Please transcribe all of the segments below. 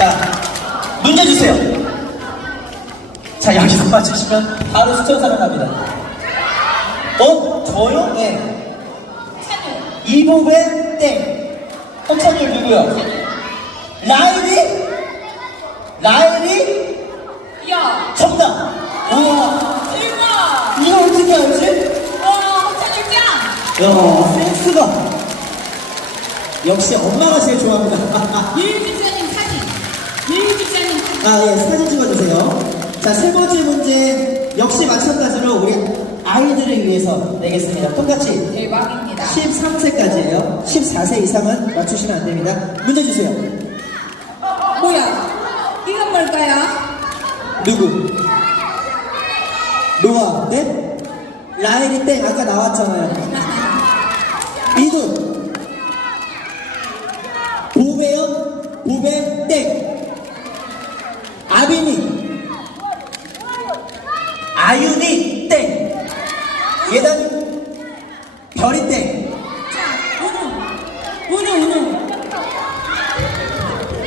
자, 문제 주세요. 자, 여기서 맞추시면 바로 수천사를 갑니다. 어? 저요? 네. 이보배 땡. 현찬율 누구요? 라일이? 라일이? 야, 정답! 우와, 대박! 이거 어떻게 알지? 와, 찬율 짱! 야, 센스가. 역시 엄마가 제일 좋아합니다. 유일집사님 사진. 유일집사님 사진. 아, 예, 사진 찍어주세요. 자, 세 번째 문제, 역시 마찬가지로 우리 아이들을 위해서 내겠습니다. 똑같이 대박입니다. 13세까지예요. 14세 이상은 맞추시면 안 됩니다. 문제 주세요. 뭐야? 이건 뭘까요? 누구? 노아, 네? 라헬이 땡, 아까 나왔잖아요. 이두. 보배요? 보배 땡. 아빈이. 아윤이 땡. 예단이. 별이 땡. 자, 우누. 우누, 우누.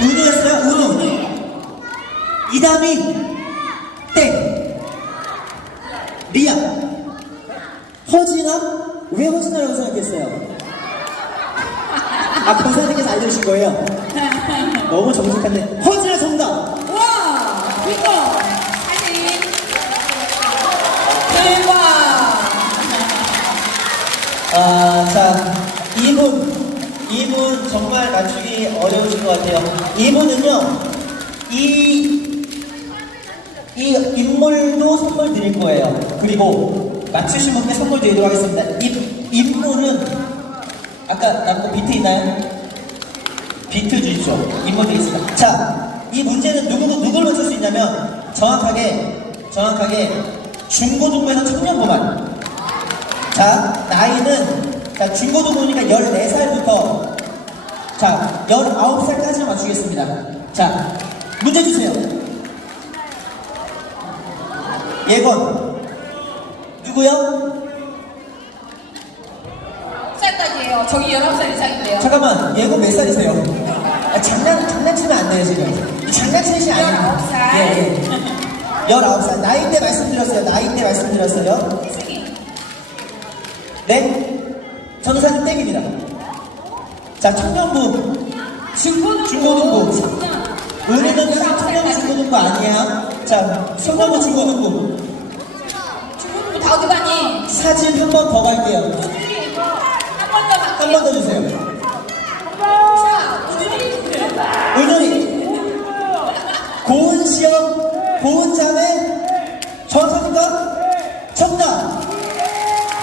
은우였어요? 은우. 이담이 땡. 리아. 허진아라고 생각했어요? 아, 권사님께서 알려주신 거예요? 너무 정직한데. 허진아 정답! 와, 이거 사진. 대박! 아, 자, 이분. 이분 정말 맞추기 어려우신 것 같아요. 이분은요, 이, 이 인물도 선물 드릴 거예요. 그리고 맞추신 분께 선물 드리도록 하겠습니다. 이 인물은, 아까 남고 비트 있나요? 비트 주십시오. 인물 되겠습니다. 자, 이 문제는 누구, 누굴 맞출 수 있냐면, 정확하게, 정확하게 중고등부에서 청년부만. 자, 나이는, 자, 중고등부니까 14살부터, 자, 19살까지 맞추겠습니다. 자, 문제 주세요. 예건. 누구요? 저기 19살 이상인데요. 잠깐만, 예건 몇 살이세요? 아, 장난, 장난치면 안 돼요, 지금. 장난치는 시 아니에요. 19살. 예, 예. 19살. 나이대 말씀드렸어요. 나이대 말씀드렸어요. 승희. 네? 저는 사실 땡입니다. 자, 청년부. 중고등부. 중고등부. 청년. 우리는 청년 중고등부 아니야. 자, 청년부 중고등부. 중고등부 다 어디 가니? 사진 한 번 더 갈게요. 한번 더. 한번 더 주세요. 은현이. 고은 시험, 고은 자매. 정확합니까? 정답.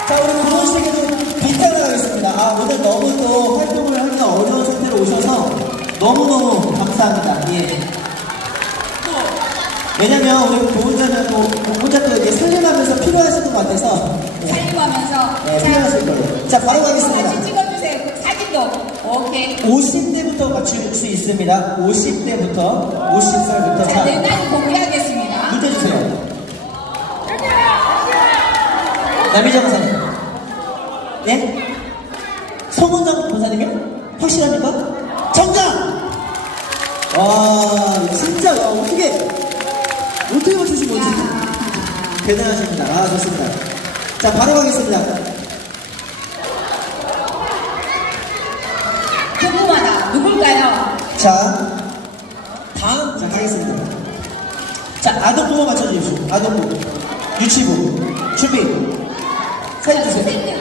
자, 우리 고은 씨에게도 비타 나가겠습니다. 아, 오늘 너무 또 활동을 하기가 어려운 상태로 오셔서 너무너무 감사합니다. 예. 왜냐면 우리 고은자는 또 혼자 또 이제 살림하면서 필요하실 것 같아서 예. 살림하면서. 네, 필요하실 거예요. 자, 바로 가겠습니다. 오케이. 50대부터 맞출 수 있습니다. 50대부터, 50살부터. 자, 자, 내 나이 공개하겠습니다. 문제 주세요. 남희정 선생님. 네? 송은정 권사님이요? 확실합니까? 정답! 와, 진짜, 야, 어떻게, 어떻게 맞추신 건지. 대단하십니다. 아, 좋습니다. 자, 바로 가겠습니다. 누굴까요? 자, 다음, 자, 가겠습니다. 자, 아동부만 맞춰주십시오. 아동부. 유치부. 준비. 사진 주세요. 선생님.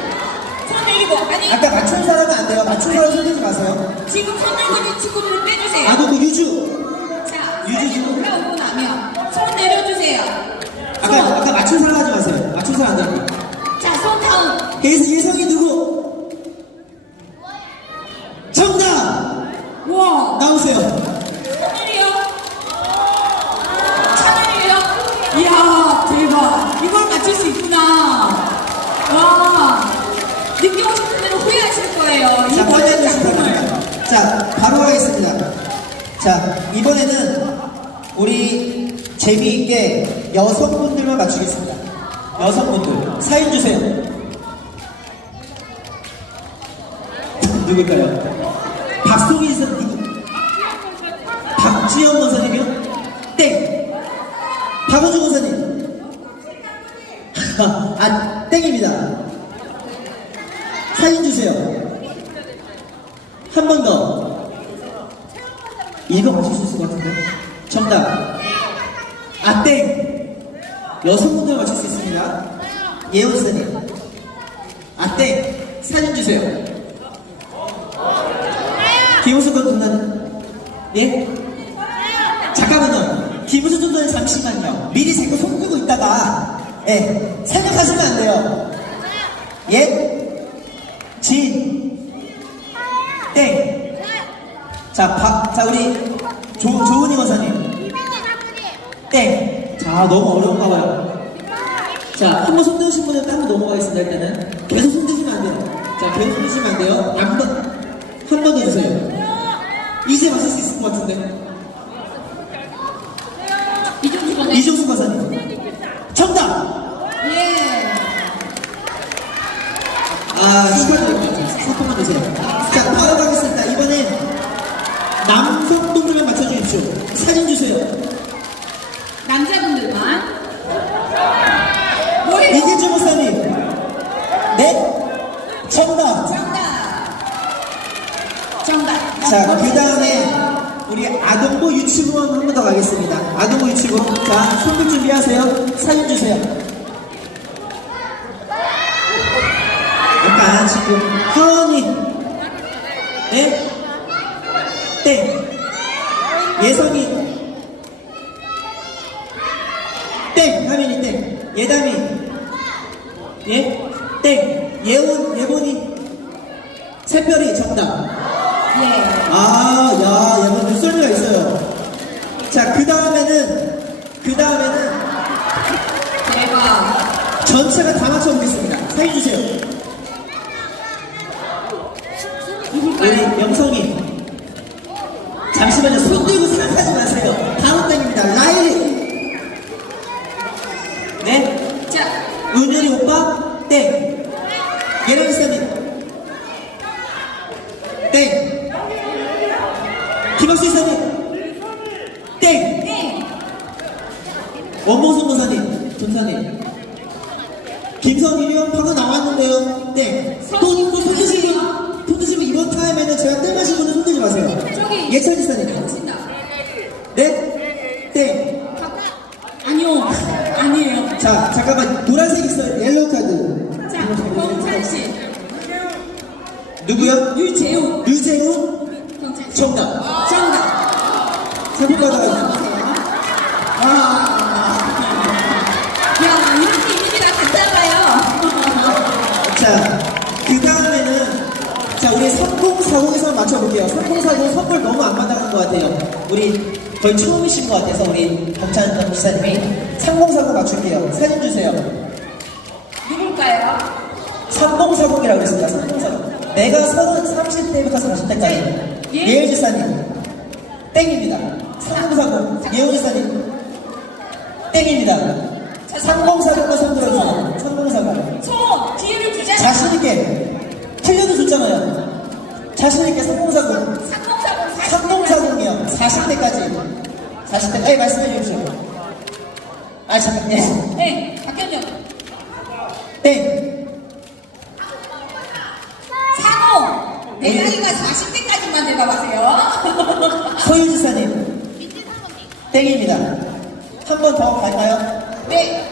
내리고. 아니, 아까 맞춘 사람은 안 돼요. 맞춘 사람 손 대지 마세요. 지금 있는 친구들을 빼주세요. 아동부 유주. 자, 사진 유지. 올라오고 나면 손 내려주세요. 아까, 아까 맞춘 사람 하지 마세요. 맞춘 사람 안 돼요. 자, 손 다운. 여기서 예성이 누구? 정답! 우와. 나오세요. 하늘이요? 하늘이요? 이야, 대박. 이걸 맞출 수 있구나. 와. 늦게 오신 분들은 후회하실 거예요. 이 자, 모든 빨리 작품을. 해주시면 자, 바로 가겠습니다. 자, 이번에는 우리 재미있게 여성분들만 맞추겠습니다. 여성분들. 사인 주세요. 누굴까요? 박송희 선 누구? 박, 박지영 권사님이요? 땡. 박원주 권사님. 아, 땡입니다. 사진 주세요. 한 번 더. 이거 맞출 수 있을 것 같은데. 정답. 아, 땡. 여성분들 맞출 수 있습니다. 예원 선생님. 아, 땡. 사진 주세요. 김우수 권사님. 예? 잠깐만요. 김우수 전사님 잠시만요. 미리 제거 손들고 있다가, 예, 생각하시면 안 돼요. 예? 진. 땡. 자, 박, 자, 우리, 조, 조은희 권사님. 땡. 자, 너무 어려운가 봐요. 자, 한 번 손드신 분은 딴거 넘어가겠습니다, 일단은. 계속 손드시면 안 돼요. 자, 계속 손드시면 안 돼요. 한 번, 한 번 더 주세요. 이제 맞을 수 있을 것 같은데. 이종수 권사님. 정답! 예. 아, 축하드립니다. 사건만 주세요. 자, 바로 가겠습니다. 이번엔 남성분들만 맞춰주십시오. 사진 주세요. 남자분들만. 뭐예요? 이계주 목사님. 네? 정답. 정답. 정답. 자, 그 다음에 우리 아동부 유치부원 한 번 더 가겠습니다. 아동부 유치부. 자, 손들 준비하세요. 사진 주세요. 약간 지금 하원이 네? 땡. 예선이 땡. 하민이 땡. 예담이 예? 땡. 예원, 예본이 새별이 정답. 예. 아, 야, 얘는 눈썰미가 있어요. 자, 그 다음에는, 그 다음에는 대박. 전체가 다 맞춰보겠습니다. 사진 주세요. 우리 누굴까요? 영성이. 잠시만요. 손 들고 생각하지 마세요. 다음 단입니다. 라일리. 네? 자, 은율이 오빠? 땡. 예랑 이사님. 땡. 김학수 이사님. 땡. 네. 원봉선 권사님, 전사님. 김성일이요? 방금 나왔는데요. 네. 또, 또 손드시고, 손드시고 타임에는 제가 뜸하신 분은 손들지 마세요. 저기. 예찬 지사님. 네? 땡. 아니요. 아니에요. 자, 잠깐만. 노란색 있어요. 옐로우 카드. 자, 경찬 씨. 누구요? 유재우. 유재훈? 너무 안 받아간 것 같아요. 우리 거의 처음이신 것 같아서 우리 경찬 기사님이 3040 맞출게요. 사진 주세요. 누굴까요? 3040이라고 했습니다. 3040. 내가 30, 30대부터 40대까지. 예. 예일 지사님. 땡입니다. 3040. 예일 지사님. 땡입니다. 3040과 손들어주세요. 3040. 손! 기회를 주자. 자신있게. 틀려도 줬잖아요. 자신있게 3040. 3040, 3040이요. 40대까지. 40대. 네, 말씀해 주십시오. 아, 잠깐. 예. 네, 박현정. 땡. 상호! 내 나이가 40대까지만 내려가세요. 소유지사님. 땡입니다. 한 번 더 갈까요? 네,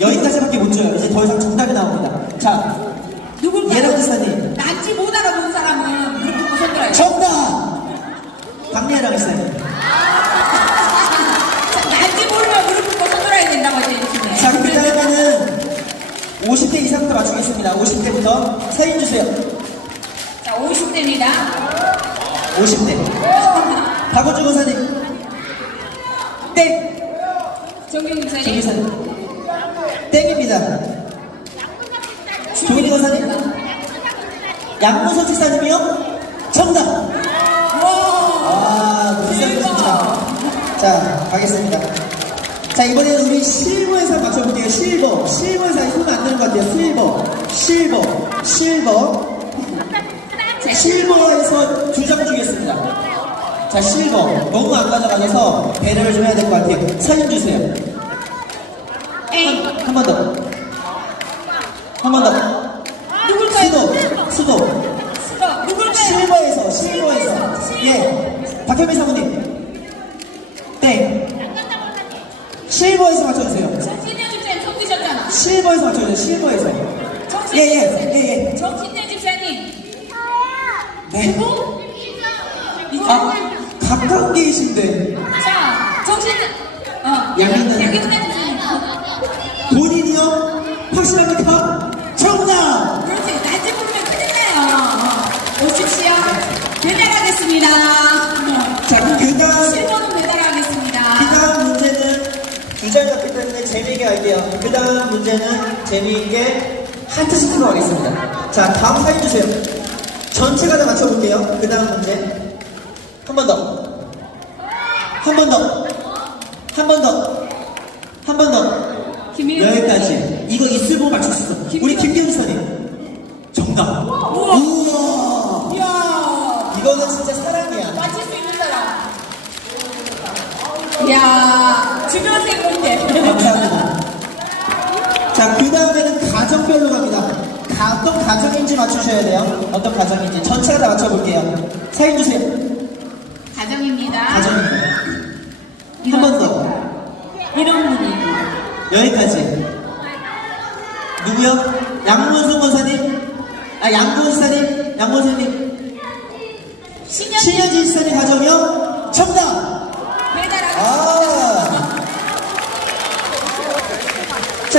여기까지밖에 못 줘요. 이제 더 이상 정답이 나옵니다. 자, 누굴까요? 예랑 지사님. 난지 못 알아보는 사람은 꿇고 손들어요. 정답! 박미애랑 지사님. 자, 난지 모르면 무릎 꿇고 손들어야 된다고 해주시네. 자, 그 다음에는 50대 이상부터 맞추겠습니다. 50대부터 사인 주세요. 자, 50대입니다. 50대. 박원주 권사님. 땡! 정경 정 기사님. 기사님. 땡입니다. 조인희 권사님. 양무선 집사님이요? 정답! 와, 아, 멋있었네, 진짜. 자, 가겠습니다. 자, 이번에는 우리 실버에서 맞춰볼게요. 실버. 실버에서 손안 드는 것 같아요. 실버. 실버. 실버. 자, 실버에서 두 장 주겠습니다. 자, 실버. 너무 안 가져가셔서 배려를 좀 해야 될 것 같아요. 사진 주세요. 한 번 더. 한 번 더. 누굴까요? 수도. 수도. 누굴까요? 실버에서, 실버에서. 실버. 예. 박현미 사모님. 땡. 실버에서 맞춰주세요. 정신내 집사님. 실버에서 맞춰주세요. 실버에서. 정신내 예, 예, 집사님. 예, 예. 정신내 집사님. 네. 아, 가까운 계신데. 자, 정신. 어. 양현은. 양현은 할게요. 그 다음 문제는 재미있게 하트 스티로 하겠습니다. 자, 다음 사진 주세요. 전체가 다 맞춰볼게요. 그 다음 문제. 한 번 더. 한 번 더. 한 번 더. 한 번 더. 여기까지. 이거 입술 보고 맞출 수 있어. 우리 김기훈 선생님. 정답. 우와. 우와. 이야. 이거는 진짜 사랑이야. 맞힐 수 있는 사람. 이야. 주변생 공개. 감사합니다. 자, 그 다음에는 가정별로 갑니다. 가, 어떤 가정인지 맞추셔야 돼요. 어떤 가정인지. 전체가 다 맞춰볼게요. 사인 주세요. 가정입니다. 가정입니다. 한 번 더. 이런 분이. 여기까지. 누구요? 양문순 권사님? 아, 양권 사님? 양권 사님? 신현 신현지 사님 가정이요? 정답! 배달하겠습니다. 아.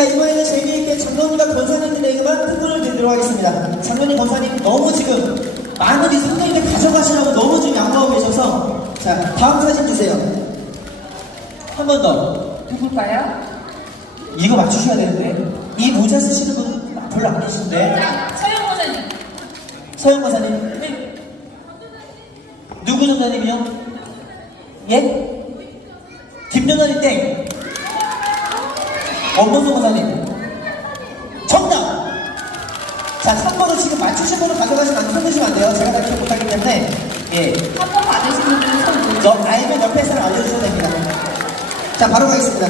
자, 이번에는 재미있게 장로님과 권사님들에게만 특권을 드리도록 하겠습니다. 장로님, 권사님 너무 지금 많은 우리 성도님들 가져가시라고 너무 지금 양보하고 계셔서 자, 다음 사진 주세요. 한 번 더. 누굴까요? 이거 맞추셔야 되는데 이 모자 쓰시는 분 별로 안 계신데 자, 서영 권사님. 서영 권사님 네. 누구 전사님이요? 예? 김전사님 땡 권사님 정답 자 3번은 지금 맞추신 분을 가져가시면 안 손 드시면 안 돼요 제가 다 기억 못하기 때문에 예 한 번 받으신 분들은 손 들고. 너 알면 옆에 사람 알려주셔야 됩니다. 자, 바로 가겠습니다.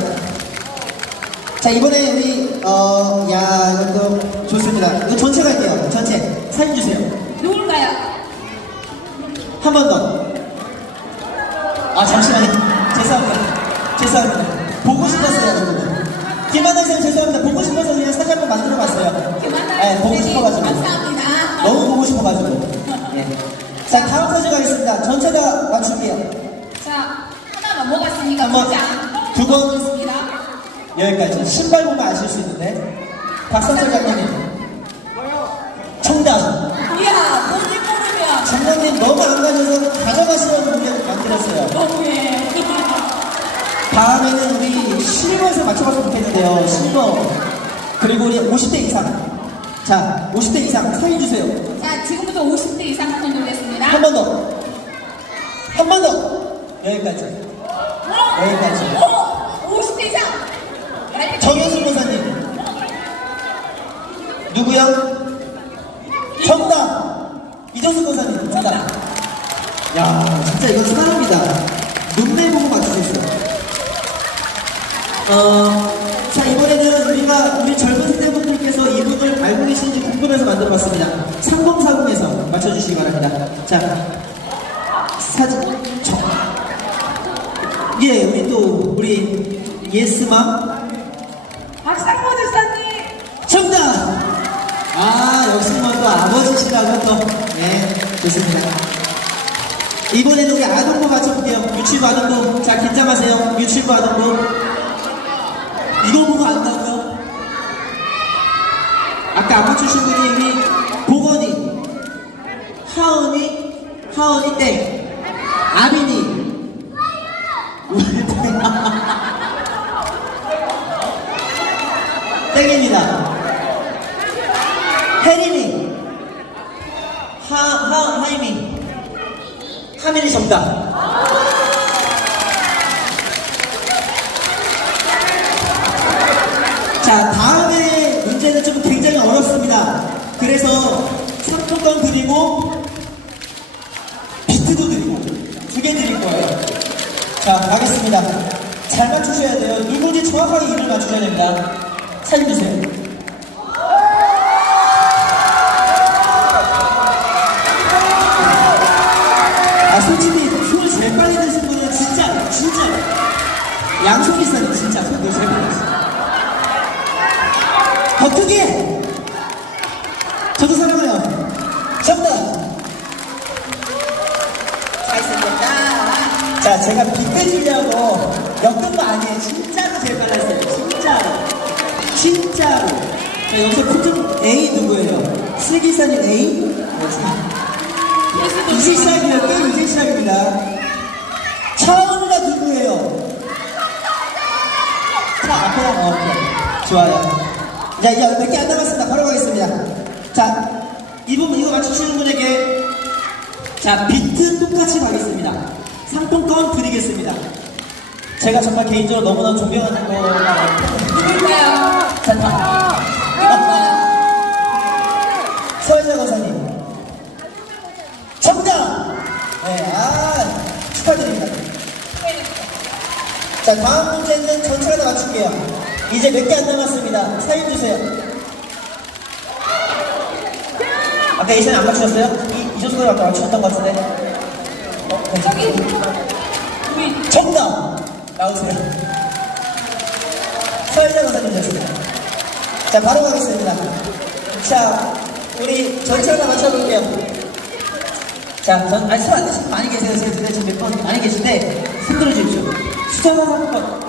자, 이번에 우리, 어, 야, 이것도 좋습니다. 이거 전체 갈게요. 전체. 사진 주세요. 누굴까요? 한 번 더. 아, 잠시만요. 죄송합니다. 죄송합니다. 보고 싶었어요, 여러분. 김하나 쌤 죄송합니다. 보고 싶어서 그냥 사진 한번 만들어 봤어요. 네, 보고 싶어가지고. 감사합니다. 너무 보고 싶어가지고. 예. 자, 다음 사진 가겠습니다. 전체 다 맞출게요. 자, 하나 넘어갔으니까 한 번, 보자. 두 번. 있습니다. 여기까지 신발 보면 아실 수 있는데 박선철 장로님 정답 이야, 뭔지 모르면 장로님 너무 안 가져서 가져가시는 분을 만들었어요 너무해. 다음에는 우리 실버에서 맞춰봤으면 좋겠는데요. 실버. 그리고 우리 50대 이상. 자 50대 이상 사인 주세요. 자, 지금부터 50대 이상 손 돌겠습니다. 한 번 더. 한 번 더. 여기까지. 여기까지. 오! 50대 이상! 정현수 목사님. 누구요? 정답. 이정수 목사님 정답. 야 진짜 이건 사람이다 어, 자 이번에는 우리가 우리 젊은 세대분들께서 이분을 알고 계시는지 궁금해서 만들어봤습니다 3040에서 맞춰주시기 바랍니다 자 사진 저, 예 우리 또 우리 예스맘 박상모 집사님! 정답! 아, 역시 뭐또 아버지시라고 또. 네, 좋습니다. 이번에는 우리 아동부 맞춰볼게요. 유치부 아동부. 자, 긴장하세요. 유치부 아동부. 이거 보고 안다고요? 아까 안 맞추신 분이 우리 보건이, 하은이, 하은이 땡. 아빈이. 땡입니다. 혜림이 하, 하, 하임이 하민이 정답 자 다음에 문제는 좀 굉장히 어렵습니다 그래서 상품권 드리고 비트도 드리고 두 개 드리고 자, 가겠습니다. 잘 맞추셔야 돼요. 누군지 정확하게 이름을 맞추셔야 됩니다. 사진 주세요. 아, 솔직히 손을 제일 빨리 드신 분은 진짜, 진짜. 양손 자, 여기서 표정 A 누구예요? 슬기사님 A? 이제 시작이에요. 게임 이제 시작입니다. 차은우가 누구예요? 자, 앞에, 어, 오케이. 좋아요. 자, 이제 몇개 안 남았습니다. 바로 가겠습니다. 자, 이분, 이거 맞추시는 분에게, 자, 비트 똑같이 가겠습니다. 상품권 드리겠습니다. 제가 정말 개인적으로 너무나 존경하는 거가 누굴까요? 자, 다. 서현자 권사님. 정답! 네, 아, 축하드립니다. 자, 다음 문제는 전체가 다 맞출게요. 이제 몇 개 안 남았습니다. 사인 주세요. 아까 예전에 안 맞추셨어요? 이, 이 정도로 아까 맞추셨던 것 같은데. 어, 네. 저기 우리 정답! 나오세요. 서현자 권사님이었습니다. 자, 바로 가겠습니다. 자, 우리 전체를 다 맞춰볼게요. 자, 전, 아니, 손안 대신 많이 계세요. 지금 몇번 많이 계신데, 손 들어주십시오. 숫자만 한 번.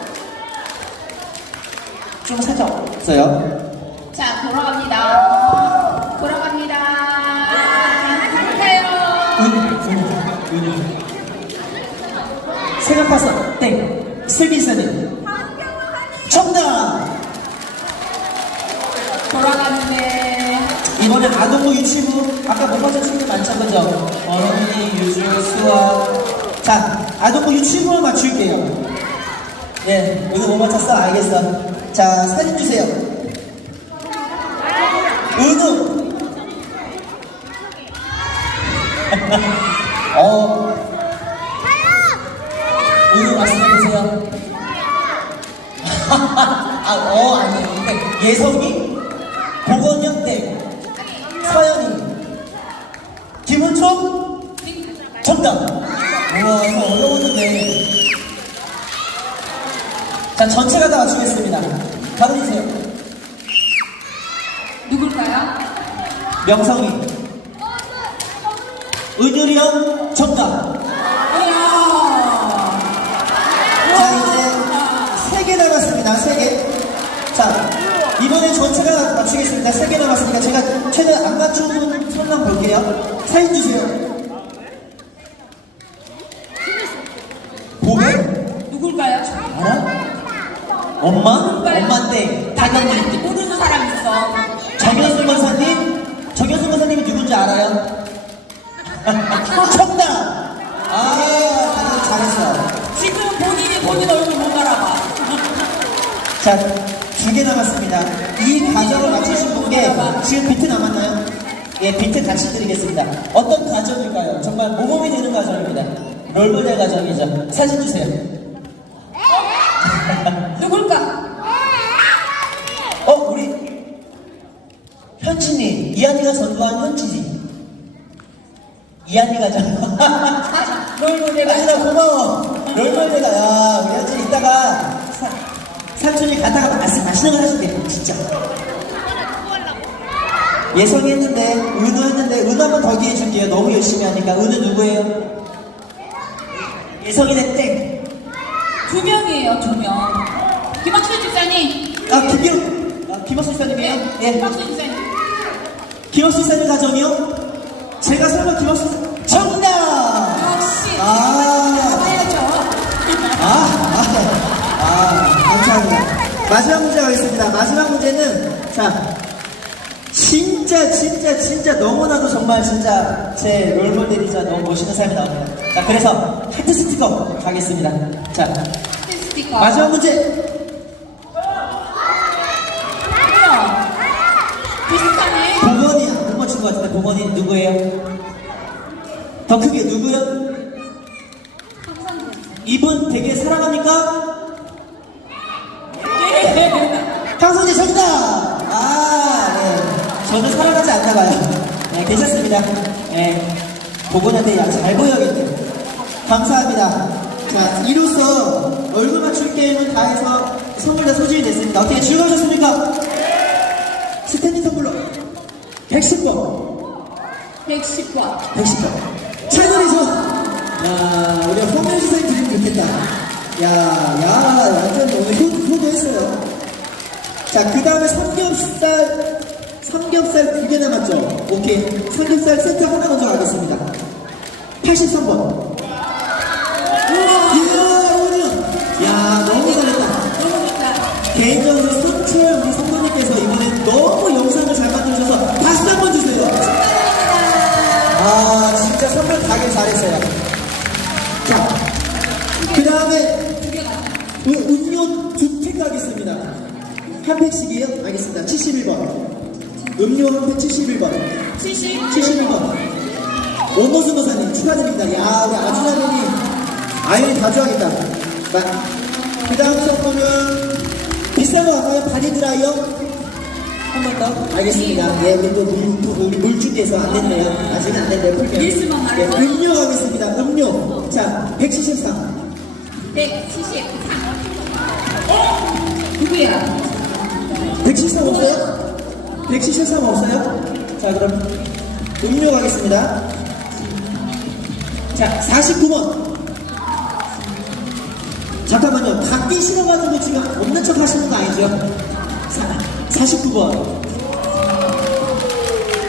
좀 살짝 없어요. 자 돌아갑니다. 돌아갑니다. 은. 생각봤어. 땡. 슬기사님. 정답! 돌아가는데 이번엔 아동부 유치부 아까 못 맞춘 친구 많죠 그죠? 어린이 유주 수학 자 아동부 유치부 맞출게요 예 이거 못 맞췄어? 알겠어. 자 사진 주세요. 은우 어. 은우 말씀해 주세요. 아 어 아니에요. 근데 예성이 보건영 때 전체가 다 맞추겠습니다. 받아주세요. 누굴까요? 명성이. 은율이 형 정답. 이야. 자 이제 세 개 남았습니다. 세 개 자 이번엔 전체가 다 맞추겠습니다. 세 개 남았으니까 제가 최대한 안분 손만 볼게요. 사인 주세요 엄마? 엄마인데 나한테 당연히 모르는 사람 있어. 정현승 권사님? 정현승 권사님이 누군지 알아요? 정답! 아, 잘했어. 지금 본인이 본인 얼굴 못 알아봐. 자, 두 개 남았습니다. 이 과정을 맞추신 분께 지금 비트 남았나요? 예, 비트 같이 드리겠습니다. 어떤 과정일까요? 정말 모범이 되는 과정입니다. 롤모델 과정이죠. 사진 주세요. 누굴까? 어, 우리 현진이, 이한이가 전도한 현진이. 이한이가 전도한. 롤모델 현진아? 고마워. 롤모델가, 야, 우리 현진 이따가 사, 삼촌이 가다가 맛있, 맛있는 거 사줄게. 진짜. 예성이 했는데, 은우 했는데, 은우 한번 더 기회 줄게요. 너무 열심히 하니까. 은우 누구예요? 예성이네 땡. 두 명이에요, 두 명. 김학수 집사님. 아, 김경, 아, 김학수 사님이에요? 예. 김학수 집사님. 김학수 사님 가정이요? 제가 설마 사- 정답! 역시. 아. 아, 아, 아, 감사합니다. 마지막 문제 가겠습니다. 마지막 문제는, 자, 진짜, 진짜, 진짜 너무나도 정말 진짜 제 롤모델이자 너무 멋있는 사람이 나옵니다. 자, 그래서 하트 스티커 가겠습니다. 자, 스티커. 마지막 문제. 뭐야? 비슷하네. 복원이 못 맞춘 것 같은데, 복원이 누구예요? 더 크게 누구요? 이분 되게 사랑합니까? 네. 황선지 정답! 아, 네. 저는 사랑하지 않나 봐요. 네, 괜찮습니다. 네. 보고는데 잘 보여야겠네요. 감사합니다. 자, 이로써 얼굴 맞출 게임은 다 해서 선물 다 소진이 됐습니다. 어떻게 즐거우셨습니까? 스탠딩 선물로 110번. 110번. 110번. 채널에서, 야, 우리 홍현 선생님 들으면 좋겠다. 야, 야, 완전 오늘 효, 효도했어요. 자, 그 다음에 삼겹살, 삼겹살 두 개 남았죠? 오케이. 삼겹살 세트 하나 먼저 가겠습니다. 83번. 이야, 오늘. 야, 너무 잘했다. 너무 좋다. 개인적으로 손채 우리 성도님께서 이번에 너무 영상을 잘 만들어주셔서 박수 한 번 주세요. 아, 진짜 선물 가길 잘했어요. 자, 그 다음에 음료 두팩 가겠습니다. 한 팩씩이요? 알겠습니다. 71번. 음료 한팩 71번. 70. 71번. 원모스 모사님 축하드립니다. 야, 우리 아주라님이 아이언이 다 좋아하겠다. 그 다음 선물은 비싼 거 할까요? 바디 드라이어? 한번 더? 알겠습니다. 예, 우리 또 물, 우리 물주께서 안 됐네요. 아직은 안 됐네요. 풀게요. 예, 말해봐. 음료 가겠습니다. 음료. 자, 173. 173. 어? 누구야? 173 없어요? 173 없어요? 자, 그럼 음료 가겠습니다. 자, 49번. 잠깐만요. 갖기 싫어가지고 지금 없는 척 하시는 거 아니죠? 사, 49번.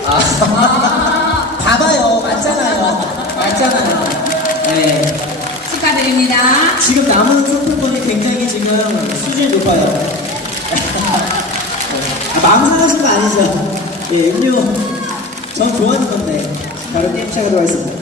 아, 봐봐요. 맞잖아요. 맞잖아요. 네. 축하드립니다. 지금 남은 상품권이 굉장히 지금 수준이 높아요. 아, 마음 상하신 거 아니죠? 예, 음료. 전 좋아하는 건데. 바로 게임 시작하도록 하겠습니다.